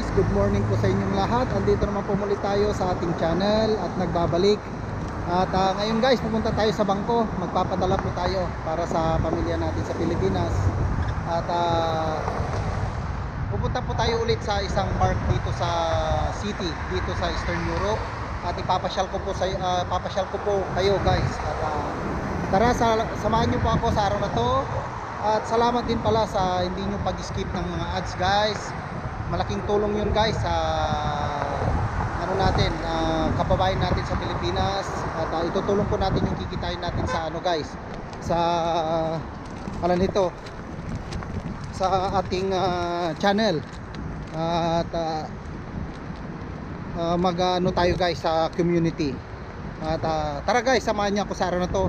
guys, good morning po sa inyong lahat. Andito naman po muli tayo sa ating channel at nagbabalik. At ngayon guys, pupunta tayo sa bangko. Magpapadala po tayo para sa pamilya natin sa Pilipinas. At pupunta po tayo ulit sa isang park dito sa city, dito sa Eastern Europe. At ipapasyal ko po kayo guys. At tara, samahan niyo po ako sa araw na to. At salamat din pala sa hindi nyo pag-skip ng mga ads guys. Malaking tulong yun guys sa kababayan natin sa Pilipinas. At itutulong po natin yung kikitain natin sa guys, sa sa ating channel. At tayo guys sa community. At tara guys, samahan niyo ako sa araw na to.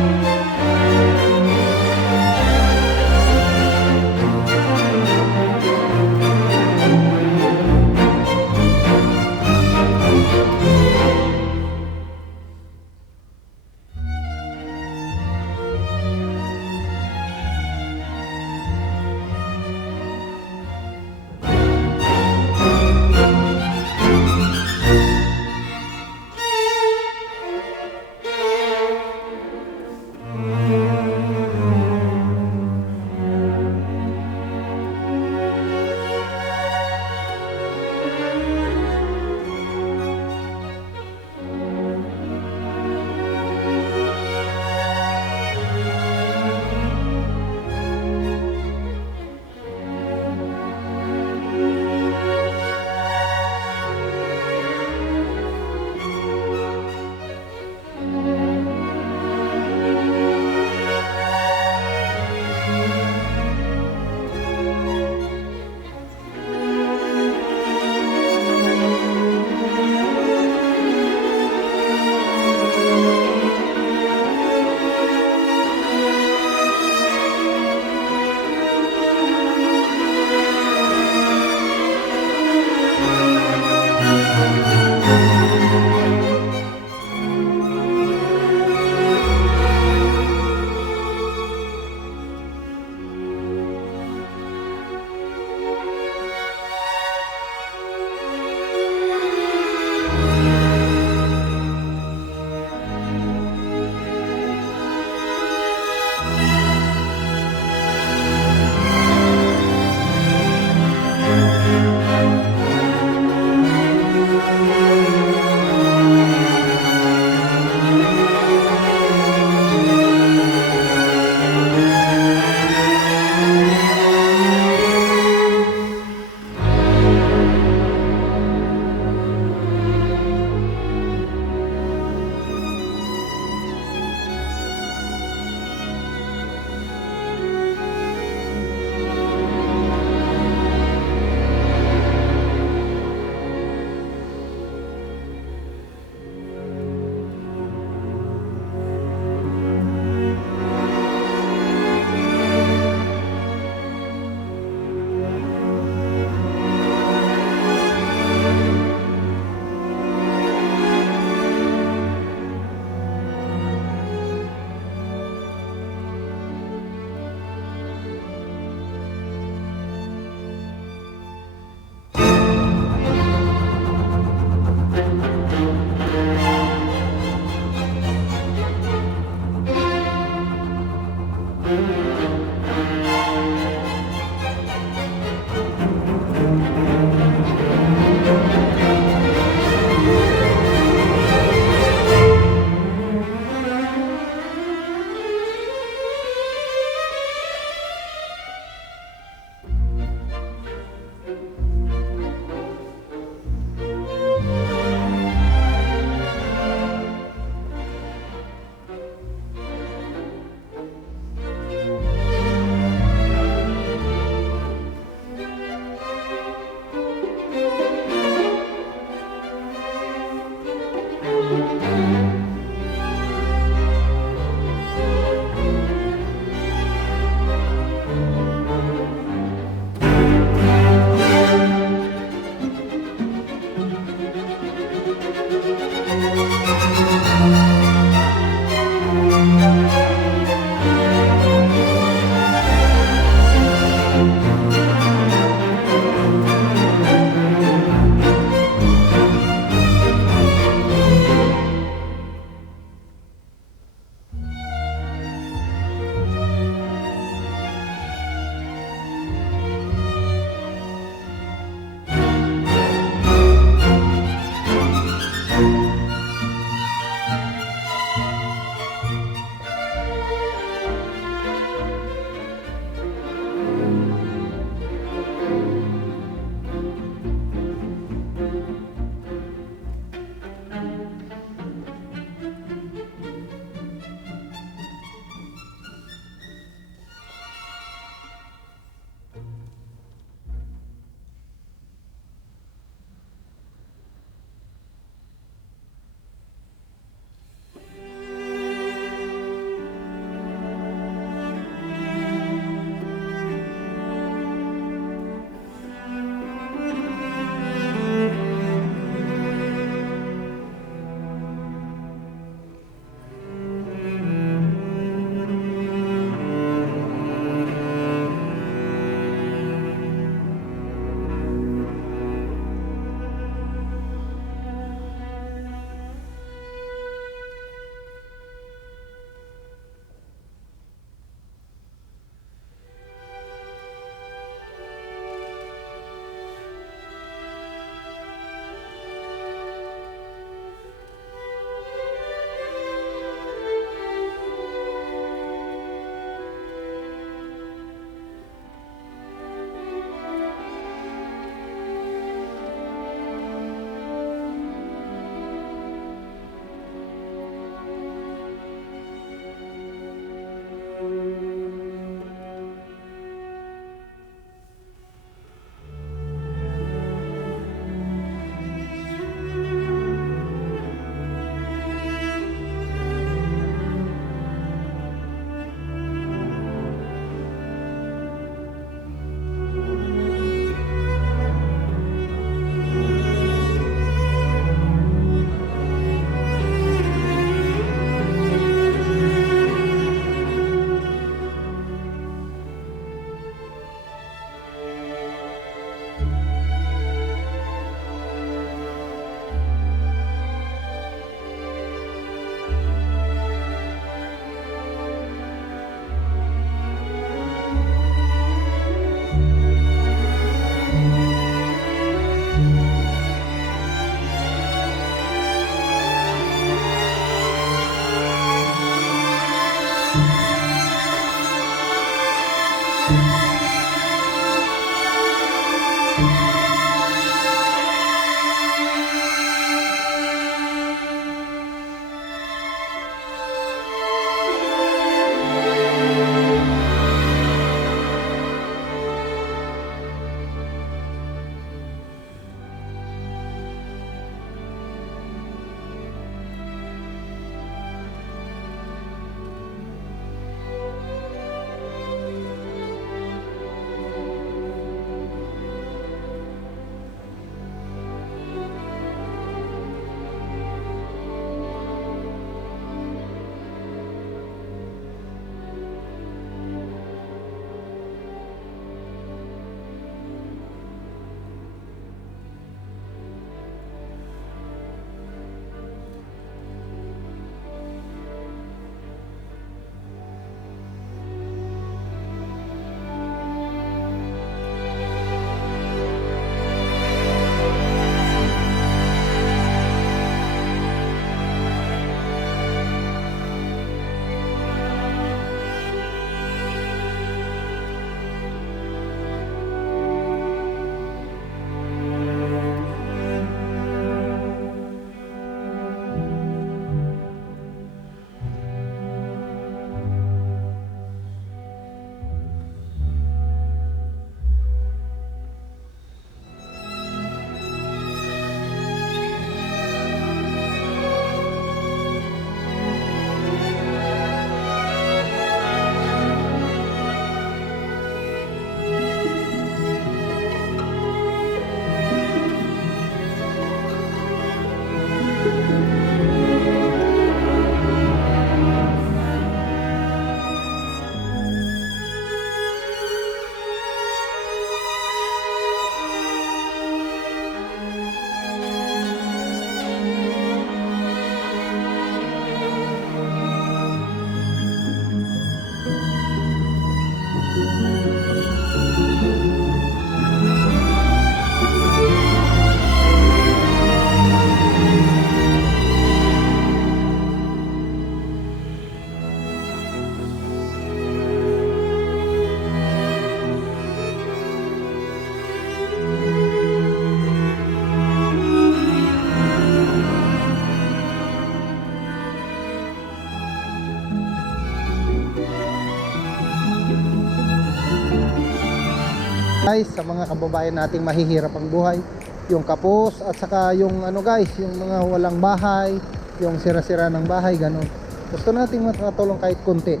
guys, sa mga kababayan nating mahihirap ang buhay, yung kapos at saka yung ano guys, yung mga walang bahay, yung sira-sira ng bahay, ganun. Gusto nating makatulong kahit konti,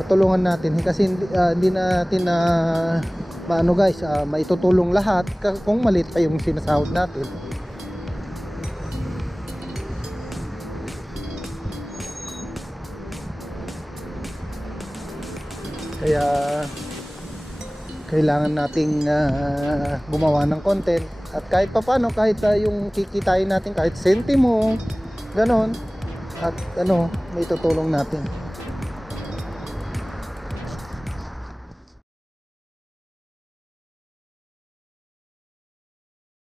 matulungan natin kasi hindi natin na maano guys, maitutulong lahat kung maliit pa yung sinasahod natin. Kaya kailangan nating gumawa ng content at kahit papaano, kahit yung kikitain natin kahit sentimo, ganon, at ano, may tutulong natin.